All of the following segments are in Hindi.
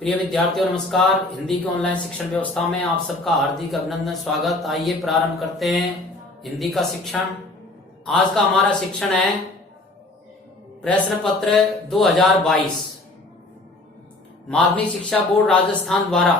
प्रिय विद्यार्थियों नमस्कार। हिंदी की ऑनलाइन शिक्षण व्यवस्था में आप सबका हार्दिक अभिनंदन, स्वागत। आइए प्रारंभ करते हैं हिंदी का शिक्षण। आज का हमारा शिक्षण है प्रश्न पत्र 2022 माध्यमिक शिक्षा बोर्ड राजस्थान द्वारा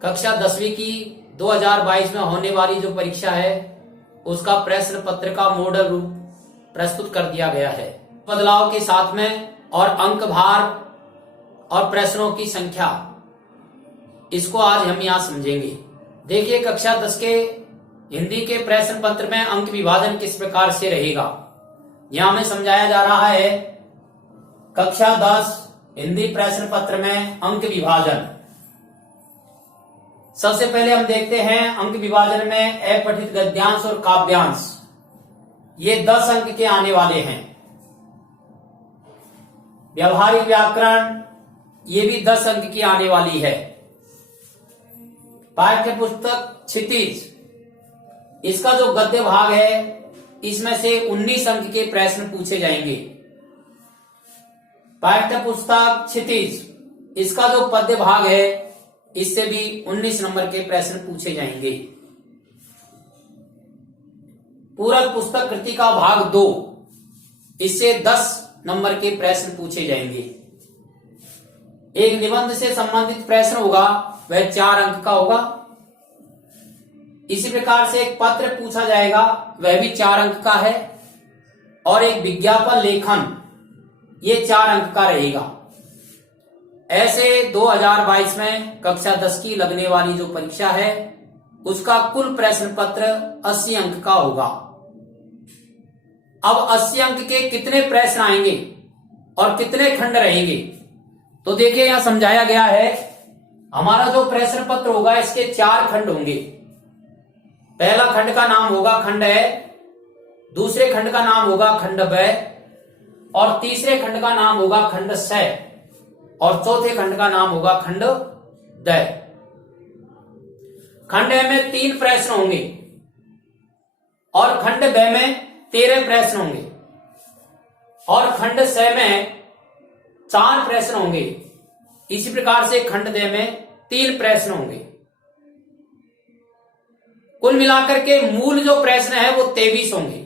कक्षा 10वीं की 2022 में होने वाली जो परीक्षा है उसका प्रश्न पत्र का मॉडल रूप प्रस्तुत कर दिया गया है बदलाव के साथ में, और अंक भार और प्रश्नों की संख्या, इसको आज हम यहां समझेंगे। देखिए, कक्षा 10 के हिंदी के प्रश्न पत्र में अंक विभाजन किस प्रकार से रहेगा यहां हमें समझाया जा रहा है। कक्षा 10 हिंदी प्रश्न पत्र में अंक विभाजन। सबसे पहले हम देखते हैं अंक विभाजन में अपठित गद्यांश और काव्यांश, ये 10 अंक के आने वाले हैं। व्यवहारिक व्याकरण, ये भी 10 अंक की आने वाली है। पाठ्य पुस्तक क्षितिज, इसका जो गद्य भाग है इसमें से 19 अंक के प्रश्न पूछे जाएंगे। पाठ्य पुस्तक क्षितिज, इसका जो पद्य भाग है इससे भी 19 नंबर के प्रश्न पूछे जाएंगे। पूरक पुस्तक कृति का भाग 2, इससे 10 नंबर के प्रश्न पूछे जाएंगे। एक निबंध से संबंधित प्रश्न होगा, वह 4 अंक का होगा। इसी प्रकार से एक पत्र पूछा जाएगा, वह भी 4 अंक का है। और एक विज्ञापन लेखन, ये 4 अंक का रहेगा। ऐसे 2022 में कक्षा 10 की लगने वाली जो परीक्षा है उसका कुल प्रश्न पत्र 80 अंक का होगा। अब 80 अंक के कितने प्रश्न आएंगे और कितने खंड रहेंगे, तो देखिए यहां समझाया गया है। हमारा जो प्रश्न पत्र होगा इसके 4 खंड होंगे। पहला खंड का नाम होगा खंड ए, दूसरे खंड का नाम होगा खंड ब, और तीसरे खंड का नाम होगा खंड स, और चौथे खंड का नाम होगा खंड द। खंड ए में 3 प्रश्न होंगे और खंड ब में 13 प्रश्न होंगे, और खंड स में 4 प्रश्न होंगे। इसी प्रकार से खंड द में 3 प्रश्न होंगे। कुल मिलाकर के मूल जो प्रश्न है वो 23 होंगे।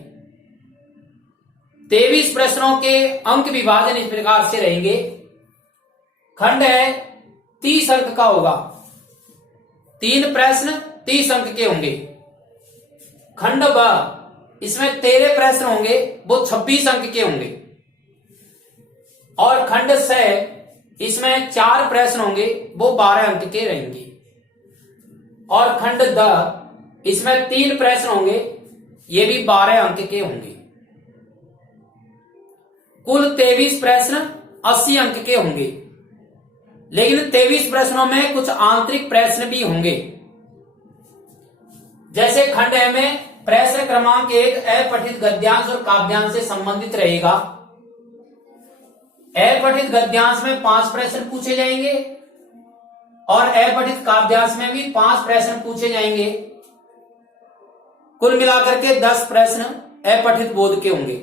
23 प्रश्नों के अंक विभाजन इस प्रकार से रहेंगे। खंड है 30 अंक का होगा, 3 प्रश्न 30 अंक के होंगे। खंड ब, इसमें 13 प्रश्न होंगे, वो 26 अंक के होंगे। और खंड स, इसमें 4 प्रश्न होंगे, वो 12 अंक के रहेंगे। और खंड द, इसमें 3 प्रश्न होंगे, ये भी 12 अंक के होंगे। कुल 23 प्रश्न 80 अंक के होंगे। लेकिन 23 प्रश्नों में कुछ आंतरिक प्रश्न भी होंगे। जैसे खंड ए में प्रश्न क्रमांक 1 अपठित गद्यांश और काव्यांश से संबंधित रहेगा। अपठित गद्यांश में 5 प्रश्न पूछे जाएंगे और अपठित काव्यांश में भी 5 प्रश्न पूछे जाएंगे। कुल मिलाकर के 10 प्रश्न अपठित बोध के होंगे।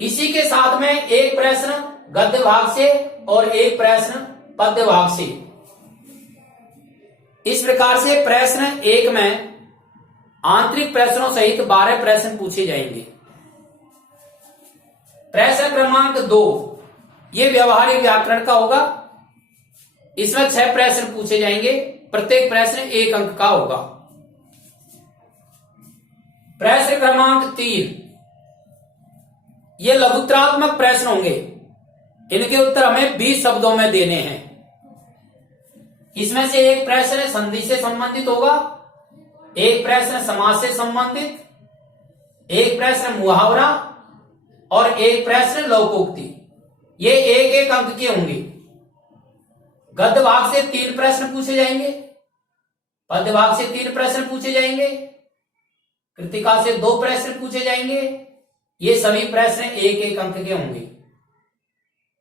इसी के साथ में एक प्रश्न गद्य भाग से और एक प्रश्न पद्य भाग से। इस प्रकार से प्रश्न 1 में आंतरिक प्रश्नों सहित 12 प्रश्न पूछे जाएंगे। प्रश्न क्रमांक 2, ये व्यवहारिक व्याकरण का होगा। इसमें 6 प्रश्न पूछे जाएंगे, प्रत्येक प्रश्न 1 अंक का होगा। प्रश्न क्रमांक 3, ये लघुत्रात्मक प्रश्न होंगे। इनके उत्तर हमें 20 शब्दों में देने हैं। इसमें से एक प्रश्न संधि से संबंधित होगा, एक प्रश्न समास से संबंधित, एक प्रश्न मुहावरा और एक प्रश्न लौकोक्ति। ये 1-1 अंक के होंगे। गद्य भाग से 3 प्रश्न पूछे जाएंगे, पद्य भाग से 3 प्रश्न पूछे जाएंगे, कृतिका से 2 प्रश्न पूछे जाएंगे। ये सभी प्रश्न 1-1 अंक के होंगे।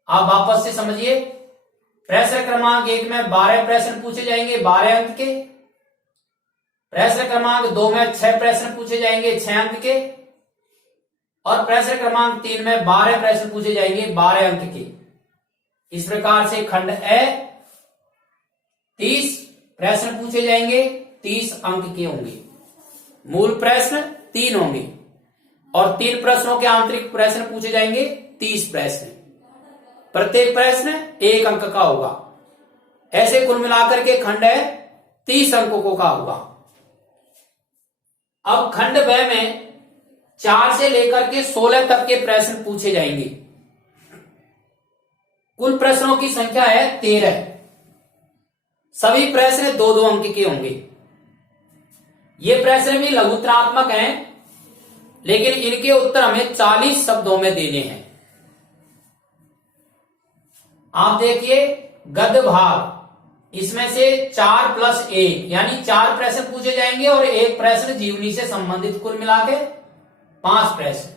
आप वापस से समझिए। प्रश्न क्रमांक 1 में 12 प्रश्न पूछे जाएंगे, 12 अंक के। प्रश्न क्रमांक 2 में 6 प्रश्न पूछे जाएंगे, 6 अंक के। और प्रश्न क्रमांक 3 में 12 प्रश्न पूछे जाएंगे 12 अंक के। इस प्रकार से खंड ए 30 प्रश्न पूछे जाएंगे, 30 अंक के होंगे। मूल प्रश्न 3 होंगे और 3 प्रश्नों के आंतरिक प्रश्न पूछे जाएंगे, 30 प्रश्न। प्रत्येक प्रश्न 1 अंक का होगा। ऐसे कुल मिलाकर के खंड है 30 अंकों का होगा। अब खंड ब में 4 से लेकर के 16 तक के प्रश्न पूछे जाएंगे। कुल प्रश्नों की संख्या है 13। सभी प्रश्न 2-2 अंक के होंगे। ये प्रश्न भी लघुत्तरात्मक हैं, लेकिन इनके उत्तर हमें 40 शब्दों में देने हैं। आप देखिए गद्य भाग, इसमें से 4 + 1 यानी 4 प्रश्न पूछे जाएंगे और 1 प्रश्न जीवनी से संबंधित, कुल मिला के 5 प्रश्न।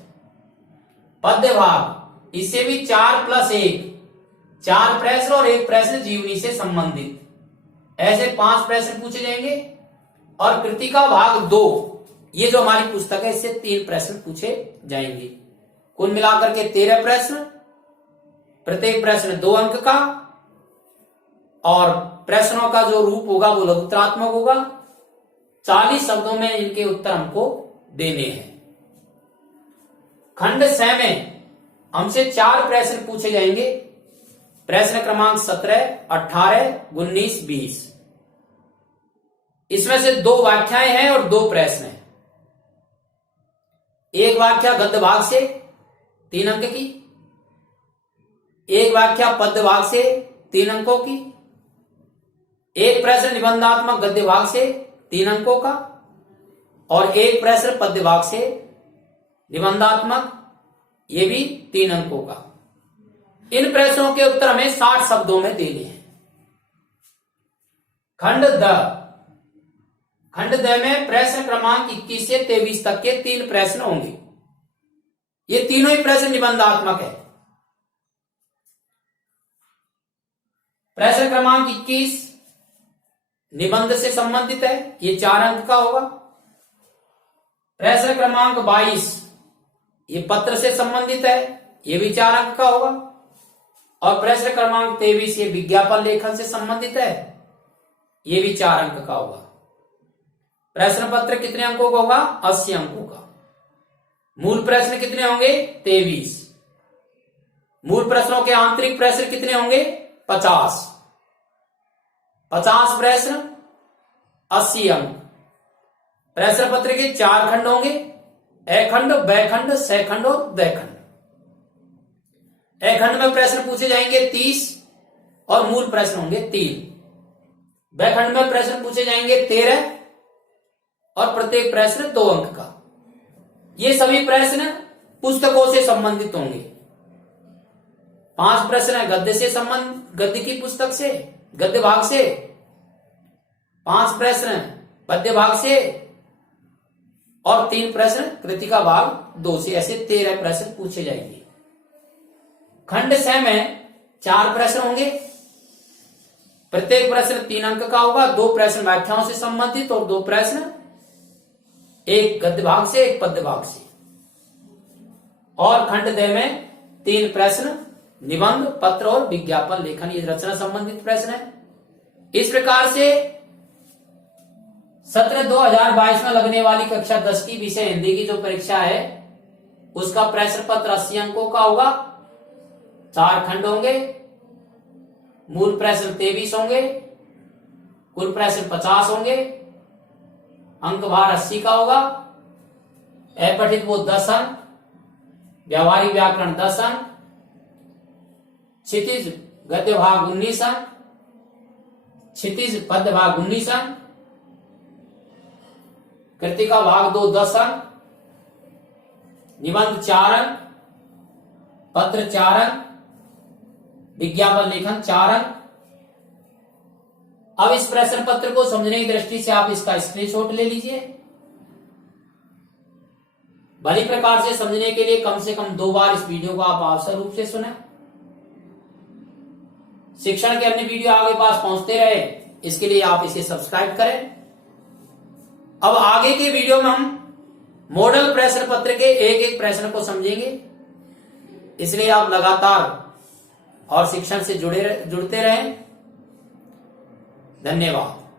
पद्य भाग, इससे भी 4 + 1 4 प्रश्न और 1 प्रश्न जीवनी से संबंधित, ऐसे 5 प्रश्न पूछे जाएंगे। और कृतिका भाग 2, ये जो हमारी पुस्तक है, इससे 3 प्रश्न पूछे जाएंगे। कुल मिलाकर के 13 प्रश्न, प्रत्येक प्रश्न 2 अंक का, और प्रश्नों का जो रूप होगा वो लघुत्तरात्मक होगा। 40 शब्दों में इनके उत्तर हमको देने हैं। खंड स में हमसे 4 प्रश्न पूछे जाएंगे। प्रश्न क्रमांक 17, 18, 19, 20। इसमें से 2 व्याख्याएं हैं और 2 प्रश्न हैं। एक व्याख्या गद्य भाग से 3 अंक की, एक व्याख्या पद्य भाग से 3 अंकों की, एक प्रश्न निबंधात्मक गद्य भाग से 3 अंकों का, और एक प्रश्न पद्य भाग से निबंधात्मक, ये भी 3 अंकों का। इन प्रश्नों के उत्तर हमें 60 शब्दों में देने हैं। खंड द में प्रश्न क्रमांक 21 से 23 तक के 3 प्रश्न होंगे। ये तीनों ही प्रश्न निबंधात्मक है। प्रश्न क्रमांक 21 निबंध से संबंधित है, ये 4 अंक का होगा। प्रश्न क्रमांक 22 ये पत्र से संबंधित है, ये भी 4 अंक का होगा। और प्रश्न क्रमांक 23 ये विज्ञापन लेखन से संबंधित है, ये भी 4 अंक का होगा। प्रश्न पत्र कितने अंकों का होगा? 80 अंकों का। मूल प्रश्न कितने होंगे? 23। मूल प्रश्नों के आंतरिक प्रश्न कितने होंगे? 50। 50 प्रश्न, 80 अंक। प्रश्न पत्र के 4 खंड होंगे, ए खंड, ब खंड, स खंड और द खंड। ए खंड में प्रश्न पूछे जाएंगे 30 और मूल प्रश्न होंगे 3। ब खंड में प्रश्न पूछे जाएंगे 13 और प्रत्येक प्रश्न 2 अंक का। ये सभी प्रश्न पुस्तकों से संबंधित होंगे। 5 प्रश्न गद्य से गद्य की पुस्तक से, गद्य भाग से, 5 प्रश्न पद्य भाग से और 3 प्रश्न कृतिका भाग 2 से, ऐसे 13 प्रश्न पूछे जाएंगे। खंड स में 4 प्रश्न होंगे। प्रत्येक प्रश्न 3 अंक का होगा। 2 प्रश्न व्याख्याओं से संबंधित और 2 प्रश्न एक गद्य भाग से, एक पद्य भाग से। और खंड द में 3 प्रश्न निबंध, पत्र और विज्ञापन लेखन, ये रचना संबंधित प्रश्न है। इस प्रकार से सत्र 2022 में लगने वाली कक्षा 10 की विषय हिंदी की जो परीक्षा है, उसका प्रश्न पत्र 80 अंकों का होगा। 4 खंड होंगे, मूल प्रश्न 23 होंगे, कुल प्रश्न 50 होंगे, अंक भार 80 का होगा। अपठित वो 10 अंक, व्यावहारिक व्याकरण 10 अंक, क्षितिज गद्य भाग 19 अंक, क्षितिज पद्य भाग 19 अंक, कृतिका भाग 2 10 अंक, निबंध 4 अंक, पत्र 4 अंक, विज्ञापन लेखन 4 अंक। अब इस प्रश्न पत्र को समझने की दृष्टि से आप इसका स्क्रीनशॉट ले लीजिए। भली प्रकार से समझने के लिए कम से कम 2 बार इस वीडियो को आप आवश्यक रूप से सुने। शिक्षण के अन्य वीडियो आपके पास पहुंचते रहे, इसके लिए आप इसे सब्सक्राइब करें। अब आगे के वीडियो में हम मॉडल प्रश्न पत्र के एक एक प्रश्न को समझेंगे, इसलिए आप लगातार और शिक्षण से जुड़ते रहें। धन्यवाद।